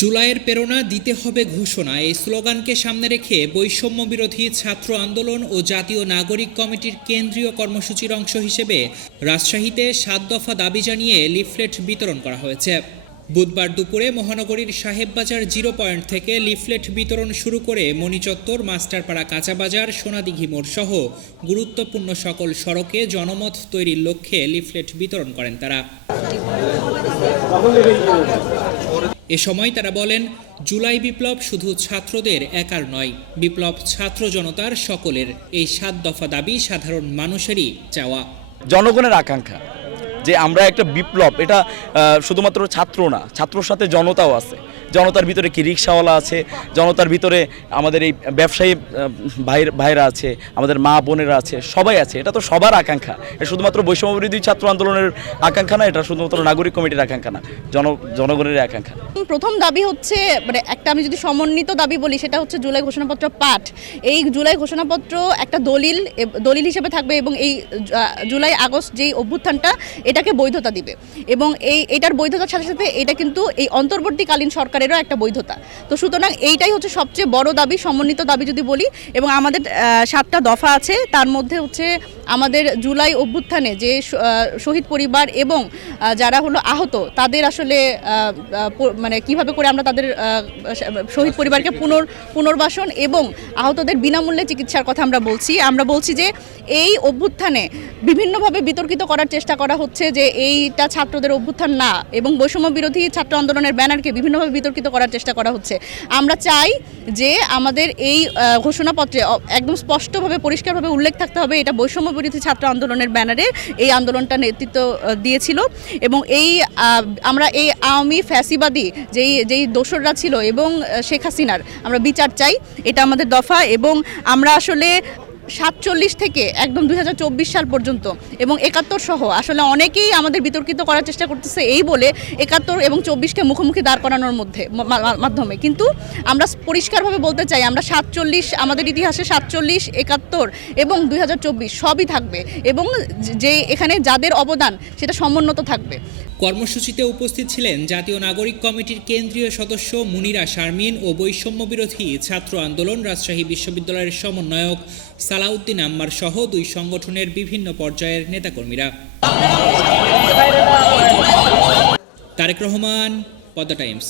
জুলাইয়ের প্রেরণা দিতে হবে ঘোষণা। এই স্লোগানকে সামনে রেখে বৈষম্য বিরোধী ছাত্র আন্দোলন ও জাতীয় নাগরিক কমিটির কেন্দ্রীয় কর্মসূচির অংশ হিসেবে রাজশাহীতে সাত দফা দাবি জানিয়ে লিফলেট বিতরণ করা হয়েছে। বুধবার দুপুরে মহানগরীর সাহেববাজার জিরো পয়েন্ট থেকে লিফলেট বিতরণ শুরু করে মণিচত্বর মাস্টারপাড়া কাঁচাবাজার সোনাদিঘি মোড় সহ গুরুত্বপূর্ণ সকল সড়কে জনমত তৈরির লক্ষ্যে লিফলেট বিতরণ করেন তারা। এ সময় তারা বলেন, জুলাই বিপ্লব শুধু ছাত্রদের একার নয়, বিপ্লব ছাত্র জনতার সকলের। এই সাত দফা দাবি সাধারণ মানুষেরই চাওয়া। জনগণের আকাঙ্ক্ষা। যে আমরা একটা বিপ্লব এটা শুধুমাত্র ছাত্র না ছাত্রর সাথে জনতাও আছে। জনতার ভিতরে কি রিক্সাওয়ালা আছে? জনতার ভিতরে আমাদের এই ব্যবসায়ী আহ, ভাই ভাইরা আছে আমাদের মা বোনেরা আছে সবাই আছে। এটা তো সবার আকাঙ্ক্ষা। এটা শুধুমাত্র বৈষম্য বিরোধী ছাত্র আন্দোলনের আকাঙ্ক্ষা না এটা শুধুমাত্র নাগরিক কমিটির আকাঙ্ক্ষা না জন জনগণের আকাঙ্ক্ষা। প্রথম দাবি হচ্ছে মানে একটা আমি যদি সমন্বিত দাবি বলি সেটা হচ্ছে জুলাই ঘোষণাপত্র পাঠ। এই জুলাই ঘোষণাপত্র একটা দলিল দলিল হিসেবে থাকবে এবং এই জুলাই আগস্ট যেই অভ্যুত্থানটা এটাকে বৈধতা দিবে। এবং এই এটার বৈধতার সাথে সাথে এটা কিন্তু এই অন্তর্বর্তীকালীন সরকারেরও একটা বৈধতা। তো সুতরাং এইটাই হচ্ছে সবচেয়ে বড় দাবি, সমন্বিত দাবি যদি বলি এবং আমাদের সাতটা দফা আছে। তার মধ্যে হচ্ছে আমাদের জুলাই অভ্যুত্থানে যে শহীদ পরিবার এবং যারা হলো আহত, তাদের আসলে মানে কীভাবে করে আমরা তাদের শহীদ পরিবারকে পুনর, পুনর্বাসন এবং আহতদের বিনামূল্যে চিকিৎসার কথা আমরা বলছি। আমরা বলছি যে এই অভ্যুত্থানে বিভিন্নভাবে বিতর্কিত করার চেষ্টা করা হচ্ছে যে এইটা ছাত্রদের অভ্যুত্থান না এবং বৈষম্য বিরোধী ছাত্র আন্দোলনের ব্যানারকে বিভিন্নভাবে বিতর্কিত করার চেষ্টা করা হচ্ছে। আমরা চাই যে আমাদের এই ঘোষণাপত্রে একদম স্পষ্টভাবে, পরিষ্কারভাবে উল্লেখ থাকতে হবে এটা বৈষম্য বিরোধী ছাত্র আন্দোলনের ব্যানারে এই আন্দোলনটা নেতৃত্ব দিয়েছিল এবং এই আমরা এই আওয়ামী ফ্যাসিবাদী যেই যেই দোসররা ছিল এবং শেখ হাসিনার, আমরা বিচার চাই, এটা আমাদের দফা এবং আমরা আসলে সাতচল্লিশ থেকে একদম দুই হাজার চব্বিশ সাল পর্যন্ত এবং একাত্তর সহ, আসলে অনেকেই আমাদের বিতর্কিত করার চেষ্টা করতেছে এই বলে একাত্তর এবং চব্বিশকে মুখোমুখি দাঁড় করানোর মধ্যে মাধ্যমে। কিন্তু আমরা পরিষ্কারভাবে বলতে চাই, আমরা সাতচল্লিশ, আমাদের ইতিহাসে সাতচল্লিশ, একাত্তর এবং দু হাজার চব্বিশ সবই থাকবে এবং যে এখানে যাদের অবদান সেটা সমুন্নত থাকবে। কর্মসূচিতে উপস্থিত ছিলেন জাতীয় নাগরিক কমিটির কেন্দ্রীয় সদস্য মুনিরা শারমিন ও বৈষম্য বিরোধী ছাত্র আন্দোলন রাজশাহী বিশ্ববিদ্যালয়ের সমন্বয়ক সালাউদ্দিন আম্মার সহ দুই সংগঠনের বিভিন্ন পর্যায়ের নেতাকর্মীরা। তারেক রহমান পদ্মা টাইমস।